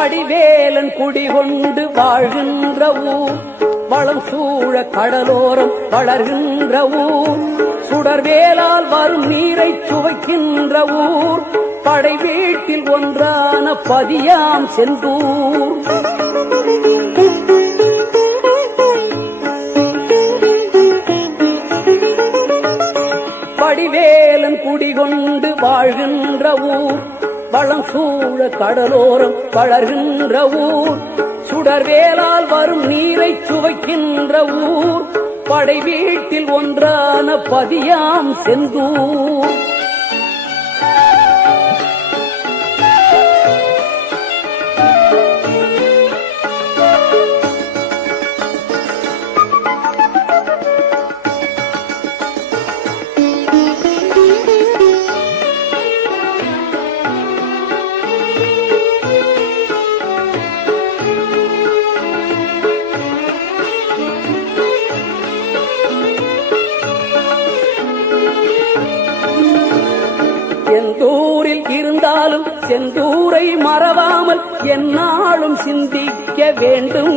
படிவேலன் குடிகொண்டு வாழ்கின்ற ஊர், வளம் சூழ கடலோரம் வளர்கின்ற ஊர், சுடர்வேலால் வரும் நீரை சுவைக்கின்ற ஊர், படை வீட்டில் ஒன்றான பதியாம் செந்தூர். படிவேலன் குடிகொண்டு வாழ்கின்ற ஊர், வளம் சூழ கடலோரம் வளர்கின்ற ஊர், சுடர்வேலால் வரும் நீரை சுவைக்கின்ற ஊர், படை வீட்டில் ஒன்றான பதியாம் செந்தூர். எந்தூரில் இருந்தாலும் செந்தூரை மறவாமல் எந்நாளும் சிந்திக்க வேண்டும்.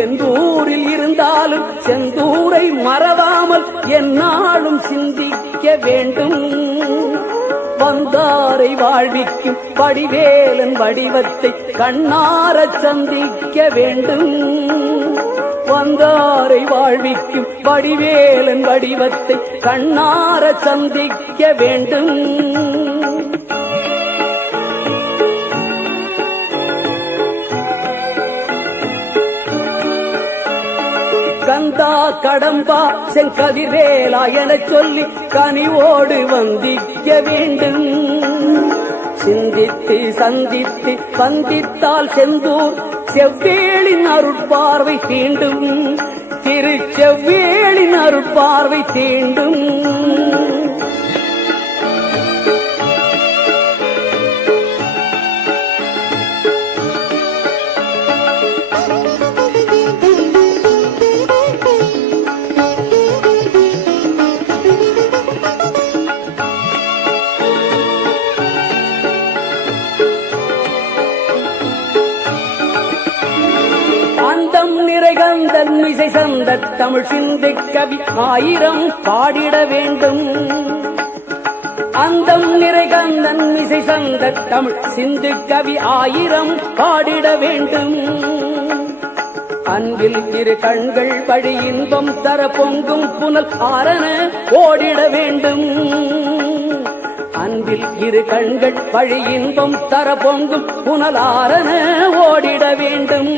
எந்தூரில் இருந்தாலும் செந்தூரை மறவாமல் எந்நாளும் சிந்திக்க வேண்டும். வந்தாரை வாழ்விக்கும் படிவேலன் வடிவத்தை கண்ணார சந்திக்க வேண்டும். வந்தாரை வாழ்விக்கும் வடிவேலன் வடிவத்தை கண்ணார சந்திக்க வேண்டும். கந்தா கடம்பா செங்கதிர்வேலா எனச் சொல்லி கனிவோடு வந்திக்க வேண்டும். சிந்தித்து சந்தித்து வந்தித்தால் செந்தூர் செவ்வேளின் அருட்பார்வை தீண்டும். திருச்செவ்வேளின் அருட்பார்வை தீண்டும். நிறைகந்தன் இசை சந்த தமிழ் சிந்து கவி ஆயிரம் பாடிட வேண்டும். அந்தம் நிறைகந்தன் இசை சந்த தமிழ் சிந்து கவி ஆயிரம் பாடிட வேண்டும். அன்பில் இரு கண்கள் வழி இன்பம் தர பொங்கும் புனல் ஆரண ஓடிட வேண்டும். அன்பில் இரு கண்கள் வழி இன்பம் தர பொங்கும் புனல் ஆரண ஓடிட வேண்டும்.